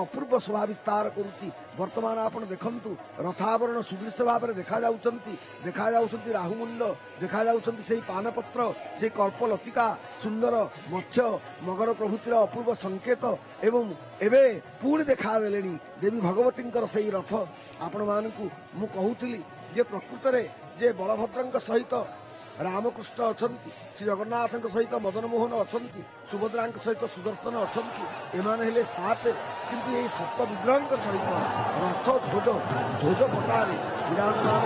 अपूर्व शोभा विस्तार करुच्ची। वर्तमान आपण देखंतु रथावरण सुदृश्य भाव में देखा राहुमुंड देखा से पानपत्र से कल्पलतिका सुंदर मत्स्य मगर प्रभृतिर अपूर्व संकेत एवं एवं पुणी देखा देलेनी देवी भगवती से रथ आपण मानकु मु कहूतिली जे प्रकृत रे जे बलभद्र सहित रामकृष्ण अछंती श्री जगन्नाथ सहित मदन मोहन अछंती सुभद्रा सहित सुदर्शन अछंती एमाने हेले सात किंतु ये सप्त विग्रह सहित रथ ध्वज पटारे विराजमान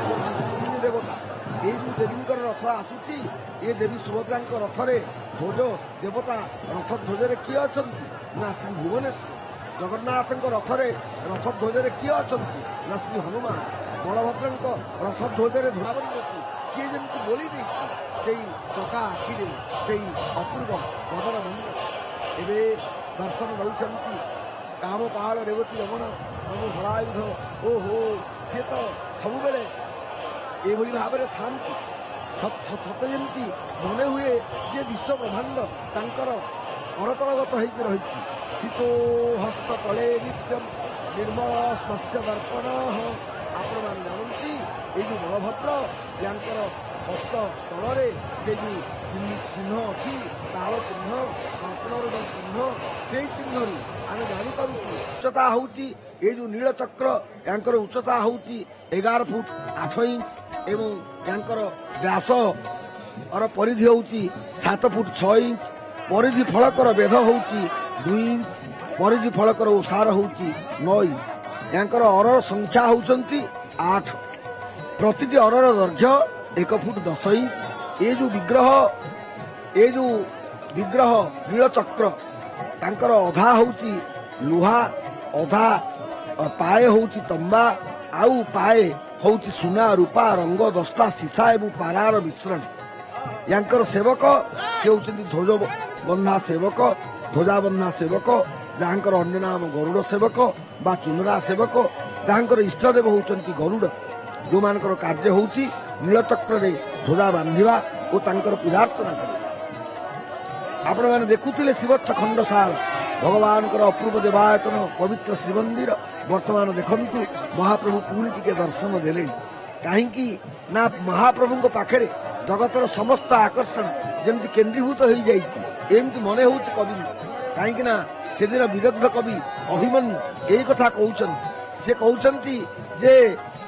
तीन देवता ये जो देवी रथ आसुची ये देवी सुभद्रा रथरे ध्वज देवता रथ ध्वजरे किए अछंती ना श्री भुवनेश्वर जगन्नाथ रथरे रथ ध्वजरे किए अछंती ना श्री हनुमान बलभद्र रथ ध्वजरे धराबंदी किए जमी बोली से चका आखिरे से अपूर्व बदन मंदिर एवं दर्शन दौरान काम पहाड़ रेवती रमण प्रभु धरायुध ओहो सी तो सब बेले ये भाव में था सत जमी मन हुए जे विश्व ब्रह्मांड तांकर करतलगत हो स्थितो हस्त तले नित्यम निर्मल स्मस्य दर्पण आपण मान जानती ये जो बलभद्र यांकर हस्त तलरे से जो चिन्ह अच्छी ताल चिन्ह कंकणर जो चिन्ह से चिन्ह आम जापर उच्चता हूँ ये जो नीलचक्र यांकर उच्चता हूँ 11 फुट 8 इंच एवं यांकर व्यास और परिधि हूँ 7 फुट 6 इंच परिधि फलकर बेध हूँ 2 इंच परिधि फलकर ओसार हूँ 9 इंच यांकर अरर संख्या होती 8 प्रतिटी अरर दैर्घ्य 1 फुट 10 इंच ये जो विग्रह नीलचक्र तांकर अधा होती लुहा अधा पाए होती तंबा आउ पाए होती सुना रूपा रंग दस्ता सीसा एवं पारार मिश्रण यांकर सेवक से होती ध्वज बंधा सेवक ध्वजा बंधा सेवक जहाँकर अन्य नाम गरुड़ सेवक बा चुनरा सेवक जहाँकर इष्टदेव होती गरुड़ जो मानकर कार्य होती नीलचक्र रे ध्वजा बांधिबा और तांकर पूजार्चना करबा। आपण माने देखुथिले शिवच्छ खंडसाल भगवान अपूर्व देवायतन पवित्र श्रीमंदिर वर्तमान देखंतु महाप्रभु पुणी टिके दर्शन देले कहीं ना महाप्रभु पाखरे जगतर समस्त आकर्षण जमती केन्द्रीभूत हो जाती एमती मन हो कवि कहीं ना से दिन विदग्ध कवि अभिमन्यु यही कथा कहते से कहते जे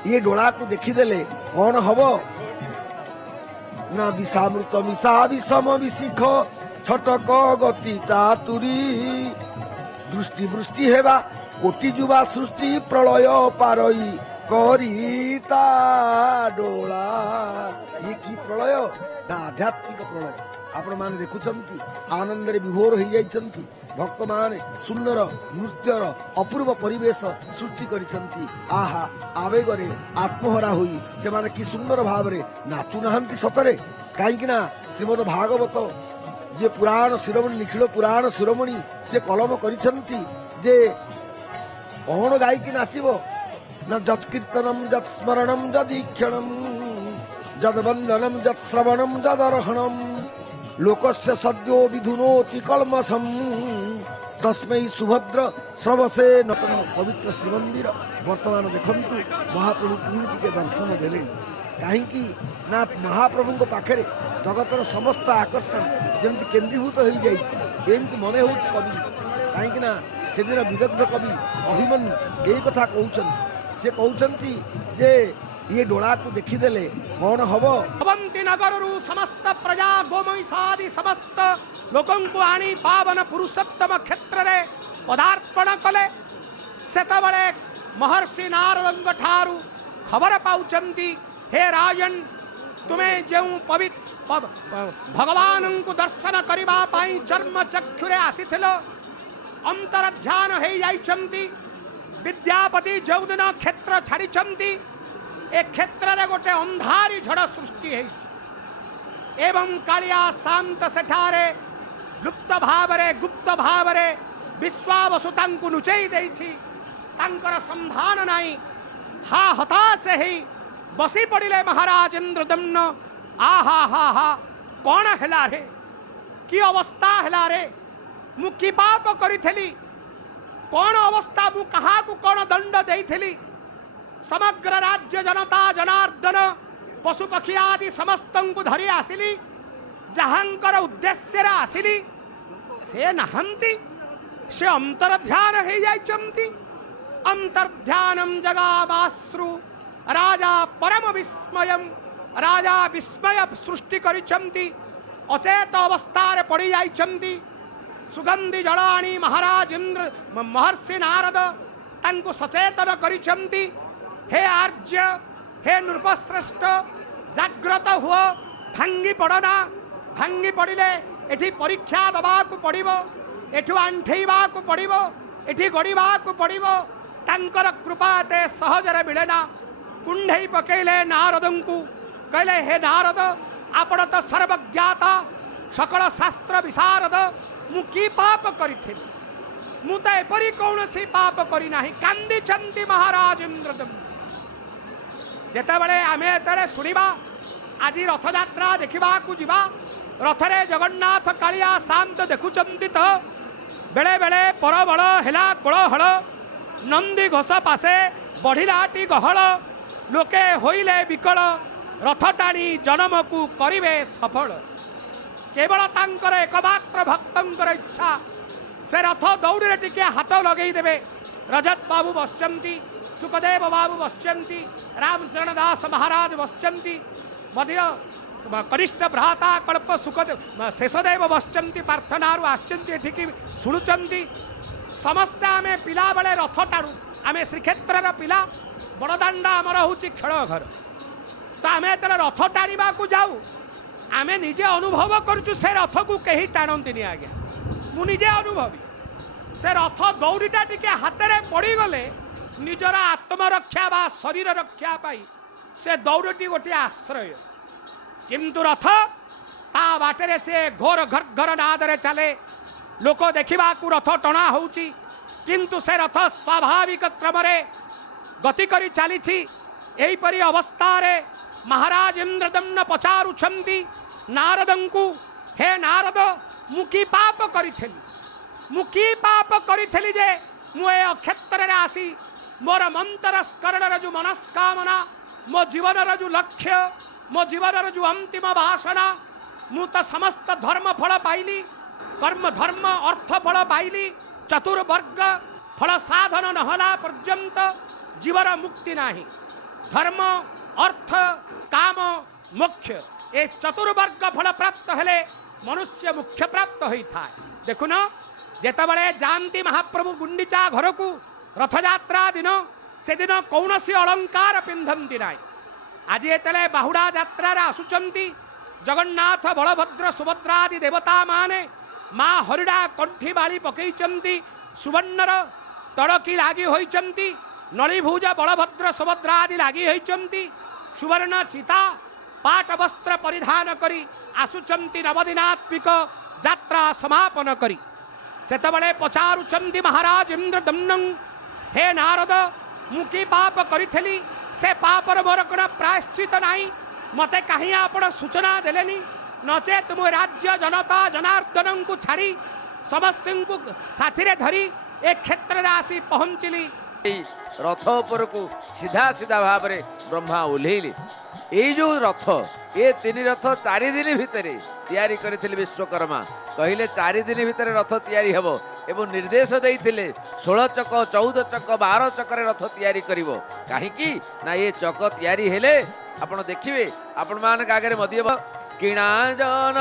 ये डोला को देखीदेले कौन हम ना विषामृत मिशा विषम विशिख छटक गति चातुरी दृष्टि वृष्टि हेबा कोटि जुवा सृष्टि प्रलय पारई करिता डोला ये की प्रलय ना आध्यात्मिक प्रलय आपण माने देखुछंती आनंद रे विभोर हो जाइछंती भक्त माने सुंदर नृत्यर अपूर्व परिवेश सृष्टि करिछंती आहा आवेग रे आत्महरा होई से माने की सुंदर भाव रे नाचु नहंती सतरे काहेकि ना श्रीमद् भागवत जे पुराण शिरोमणि निखिल पुराण शिरोमणि से कलम करिछंती जे कौन गायकी नाचिबो न जत्कीर्तनम जत्स्मरणम जदीक्षणम जदवंदनम जत्श्रवणम जदर्हणम लोकस्य सद्यो विधुनोति कल्मषम तस्मै सुभद्र श्रवसे नतन पवित्र श्रीमंदिर वर्तमान देखंतु महाप्रभु पुणी टिके दर्शन देले कहीं ना महाप्रभु पाखे जगतर समस्त आकर्षण जमी केन्द्रीभूत हो जाती एमती मन हो कवि कहीं ना से दिन विदग्ध कवि अभिमन्यु यही कथा कहते से कहते जे ये डोला को देखीदेले कौन हम अवंती नगर समस्त प्रजा गोमैसादि समस्त लोकों को आनी पावन पुरुषोत्तम क्षेत्र रे पदार्पण कले सेतबळे महर्षि नारदंग ठारू खबर पाउचंती हे राजन तुम्हें जो पवित्र भगवान को दर्शन करबा पाई चर्म चक्षुरे आसीथिलो अंतर ध्यान हो जाइछंती विद्यापति जौदिन क्षेत्र छाड़िछंती ए क्षेत्र रे गोटे अंधारी झड़ सृष्टि एवं कालिया शांत सेठारे लुप्त भावरे गुप्त भावरे विश्वावसुता लुचई देछि तांकर संधान नाई हा हताश ही बसी पड़िले महाराज इंद्रदम्न आहा हा हा कौन हैला रे की अवस्था हैला रे मु की पाप करिथली कौन अवस्था मु कहा को कौन दंड देइथिली समग्र राज्य जनता जनार्दन पशु पक्षी आदि समस्त को धरी आसिली जहांकर उद्देश्य रे आसिली से नहंती से अंतर ध्यान हो जाइचंती अंतर्ध्यानम जगामाश्रु राजा परम विस्मयम राजा विस्मय सृष्टि करिचंती अचेत अवस्था पड़ी जाइचंती सुगंधि जलाणी महाराज इंद्र महर्षि नारद तांको सचेतन करिचंती हे आर्य हे नृपश्रेष्ठ जाग्रत हुआ भांगी पड़ना भांगी पड़िले एठी परीक्षा दबाकू पड़िबो एठू आंठेइबाकू पड़िबो एठी गड़िबाकू पड़िबो तांकर कृपा ते सहजरे मिलेना कुंढई पकेले नारदंकु कहले हे नारद आपण तो सर्वज्ञाता सकल शास्त्र विशारद मु की पाप करिथिली मु तो एपरी कौनसी पाप करी नाही कांदी चंती महाराज इंद्रदम जेतेबेले आमे एतरे सुनिबा आज रथयात्रा देखा जीवा रथरे जगन्नाथ कालिया शांत देखुचंती तो बेले बेले परबल हेला कोलहल नंदी घोष पासे बढ़िलाटी गहल लोके होइले विकल रथ टाणी जन्म को करिवे सफल केवल तांकर एकमात्र भक्तंकर इच्छा से रथ दौड़े टिके हाथ लगे देवे रजत बाबू बसचंती सुखदेव बाबू बसचंती रामचरण दास महाराज बसचंती मध्य कनिष्ठ भ्राता कल्प सुखदेव शेषदेव बसचंती प्रार्थनारू आसचंती एठिकी शुणुचंती समस्ते आमे पिला बेले रथ टाणु आमे श्रीक्षेत्र पिला बड़दाण्ड आमर हूँ खेल घर तो आमे तेरे रथ टाणा को जाऊ आमे निजे अनुभव करुचु से रथ को कहीं टाणती आज्ञा मु निजे अनुभवी से रथ दौड़ीटा टिके हाथ में पड़गले निजर आत्मरक्षा बा शरीर रक्षा पाई से दौड़टी गोटे आश्रय किंतु रथ ता बाटरे से घोर घर नादरे चले लोक देखा रथ टणा होउची किंतु से रथ स्वाभाविक क्रम गति करी चली एहीपरी अवस्था महाराज इंद्रदम्न पचारुछंती नारदंकु हे नारद मु की पाप करिथली जे मु ए अक्षेत्र रे आसी मोर मंतरस्करण जो मनस्कामना मो जीवन जो लक्ष्य मो जीवन जो अंतिम वासना मु तो समस्त धर्म फल पाइली कर्म धर्म अर्थ फल पाइली चतुर्वर्ग फल साधन नहला पर्यंत जीवन मुक्ति नाही धर्म अर्थ काम मोक्ष ए चतुर्वर्ग फल प्राप्त हेले मनुष्य मुख्य प्राप्त होता है देखुन जेतबले जानती महाप्रभु गुंडीचा घर को रथयात्रा दिन से दिन कौन सी अलंकार पिंधंती ना आज ये बाहुड़ा यात्रा आसुचंती जगन्नाथ बलभद्र सुभद्रादि देवता माने माँ हरिड़ा कंठी बाली पकईचंती सुवर्णर तड़की लागी होईचंती नलीभुज बलभद्र सुभद्रादि लागी होईचंती सुवर्ण चिता पाट वस्त्र परिधान करी आसुचंती नवदिनात्मिक यात्रा समापन करी सेतबले पचारुचंती महाराज इंद्रदम्न हे नारद मुकी पाप करिथली से पापर मोर कोन प्रायश्चित नाही मते कहीं आपण सूचना देलेनी नचेत मो राज्य जनता जनार्दन को छाड़ी समस्त को साथी रे धरी एक क्षेत्र रे आसी पहुंचली रथ पर को सीधा सीधा भाव में ब्रह्मा ओह्लैले ये जो रथ ये तीन रथ 4 दिन भितर तैयारी करथिले विश्वकर्मा कहले 4 दिन भितर रथ तैयारी हेबो एवं निर्देश देइथिले 16 चक 14 चक 12 चक्र रथ तैयारी करिवो काहेकि ना ये चक तैयारी हेले आपण देखिबे आपण मान आगे मध्य किणा जन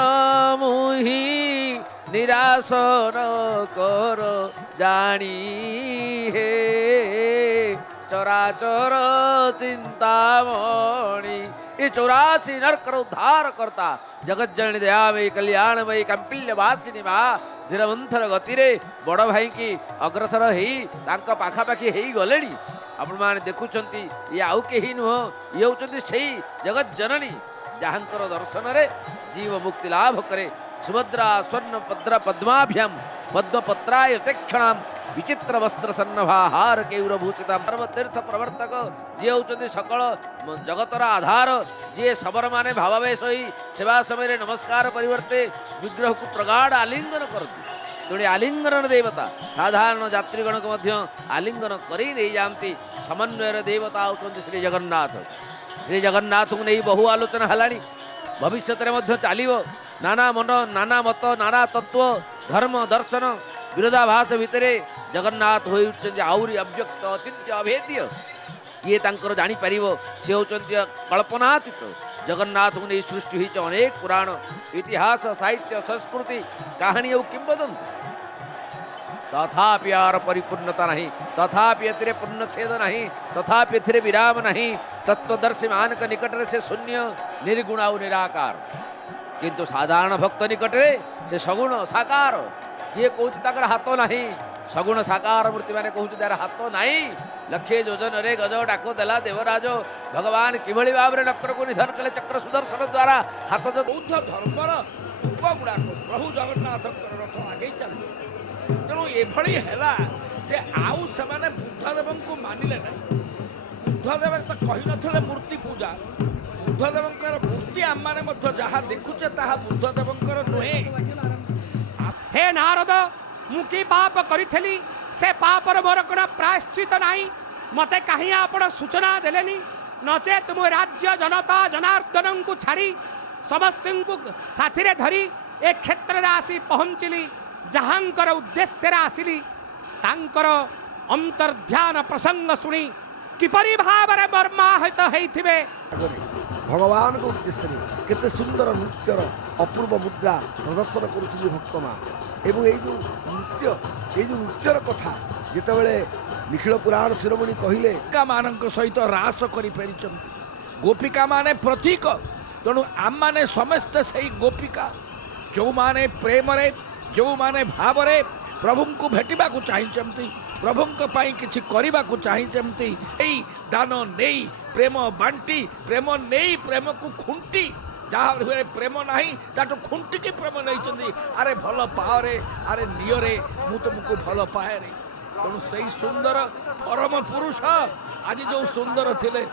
मुहि निराश न कर जानी हे चराचर चिंतामणि ये 84 नरकर उद्धार करता जगत जननी दयामयी कल्याणमयी कंपिल्यवासिनी माँ धीरमंथर गति रे बड़ भाई की अग्रसर हो पाखापाखि हो गले आपण मैंने देखुंट ये आउ कहीं नुह ये हूँ से जगत जननी जहांकर दर्शन रे जीव मुक्ति लाभ करे सुभद्रा स्वर्ण पद्र पद्माभ्याम पद्मपत्राय तीक्षणाम विचित्र वस्त्र सन्नभा हार केयूरभूषिता सर्वतीर्थ प्रवर्तक जी हूँ सकल जगतर आधार जी शबर माने भावावेश हो सेवा समय नमस्कार परिवर्ते विग्रह को प्रगाढ़ आलिंगन करती ତେଣୁ ଆଲିଙ୍ଗନ ଦେବତା ସାଧାରଣ ଯାତ୍ରୀଗଣକୁ ମଧ୍ୟ ଆଲିଙ୍ଗନ କରି ନେଇଯାଆନ୍ତି। ସମନ୍ୱୟର ଦେବତା ହେଉଛନ୍ତି ଶ୍ରୀ ଜଗନ୍ନାଥ। ଶ୍ରୀ ଜଗନ୍ନାଥଙ୍କୁ ନେଇ ବହୁ ଆଲୋଚନା ହେଲାଣି, ଭବିଷ୍ୟତରେ ମଧ୍ୟ ଚାଲିବ। ନାନା ମନ, ନାନା ମତ, ନାନା ତତ୍ତ୍ୱ, ଧର୍ମ, ଦର୍ଶନ, ବିରୋଧାଭାସ ଭିତରେ ଜଗନ୍ନାଥ ହୋଇଉଠୁଛନ୍ତି ଆହୁରି ଅବ୍ୟକ୍ତ, ଅଚିନ୍ତ୍ୟ, ଅଭେଦ୍ୟ। କିଏ ତାଙ୍କର ଜାଣିପାରିବ? ସେ ହେଉଛନ୍ତି କଳ୍ପନାତୀତ। ଜଗନ୍ନାଥଙ୍କୁ ନେଇ ସୃଷ୍ଟି ହୋଇଛି ଅନେକ ପୁରାଣ, ଇତିହାସ, ସାହିତ୍ୟ, ସଂସ୍କୃତି, କାହାଣୀ ଆଉ କିମ୍ବଦନ୍ତୀ। ତଥାପି ଆର ପରିପୂର୍ଣ୍ଣତା ନାହିଁ, ତଥାପି ଏଥିରେ ପୂର୍ଣ୍ଣଛେଦ ନାହିଁ, ତଥାପି ଏଥିରେ ବିରାମ ନାହିଁ। ତତ୍ତ୍ୱଦର୍ଶୀ ମାନଙ୍କ ନିକଟରେ ସେ ଶୂନ୍ୟ, ନିର୍ଗୁଣ ଆଉ ନିରାକାର। କିନ୍ତୁ ସାଧାରଣ ଭକ୍ତ ନିକଟରେ ସେ ସଗୁଣ ସାକାର। କିଏ କହୁଛି ତାଙ୍କର ହାତ ନାହିଁ? ସଗୁଣ ସାକାର ମୂର୍ତ୍ତି ମାନେ କହୁଛନ୍ତି ତାର ହାତ ନାହିଁ। ଲକ୍ଷେ ଯୋଜନରେ ଗଜ ଡାକ ଦେଲା ଦେବରାଜ। ଭଗବାନ କିଭଳି ଭାବରେ ଲକ୍ରକୁ ନିଧନ କଲେ ଚକ୍ର ସୁଦର୍ଶନ ଦ୍ୱାରା। ହାତ ବୌଦ୍ଧ ଧର୍ମର ସ୍ତୂପ ଗୁଡ଼ାକ ପ୍ରଭୁ ଜଗନ୍ନାଥଙ୍କର ରଥ ଆଗେଇ ଚାଲିଲେ। ତେଣୁ ଏଭଳି ହେଲା ଯେ ଆଉ ସେମାନେ ବୁଦ୍ଧଦେବଙ୍କୁ ମାନିଲେ ନାହିଁ। ବୁଦ୍ଧଦେବ ତ କହିନଥିଲେ ମୂର୍ତ୍ତି ପୂଜା। ବୁଦ୍ଧଦେବଙ୍କର ମୂର୍ତ୍ତି ଆମମାନେ ମଧ୍ୟ ଯାହା ଦେଖୁଛେ ତାହା ବୁଦ୍ଧଦେବଙ୍କର ନୁହେଁ। हे नारद मु कि पाप करी से पापर मोर कोन प्रायश्चित नहीं मते कहीं आपण सूचना देलेनी नचेत मु राज्य जनता जनार्दन को छाड़ी समस्त को साथी रे धरी ए क्षेत्र रे आसी पहुंचली। जहांकर उद्देश्य रे आसिली तांकर अंतर्ध्यान प्रसंग सुनी किपरि भावरे मर्माहित हेइथिबे। भगवान को उद्देश्य केते सुंदर नृत्यर अपूर्व मुद्रा प्रदर्शन करुछिली भक्त माँ। एवं नृत्यर कथा जितेबाला निखिल पुराण शिरोमणि कहले गोपिका मान सहित रास कर गोपिका माने प्रतीक। तेणु आम माने समस्ते से गोपिका जो माने प्रेम रे जो माने भाव रे प्रभु को भेटिबा को चाहिए, प्रभु किछि करिबा को चाहिए। दान नहीं प्रेम बांटी, प्रेम नहीं प्रेम को खुंटी। जहाँ प्रेम नहीं ताठू खुंटी की प्रेम नहीं। अरे भल पाओ रे, अरे नियो रे, मु तुमको भल पाए रे। तेणु से सुंदर परम पुरुष आज जो सुंदर थिले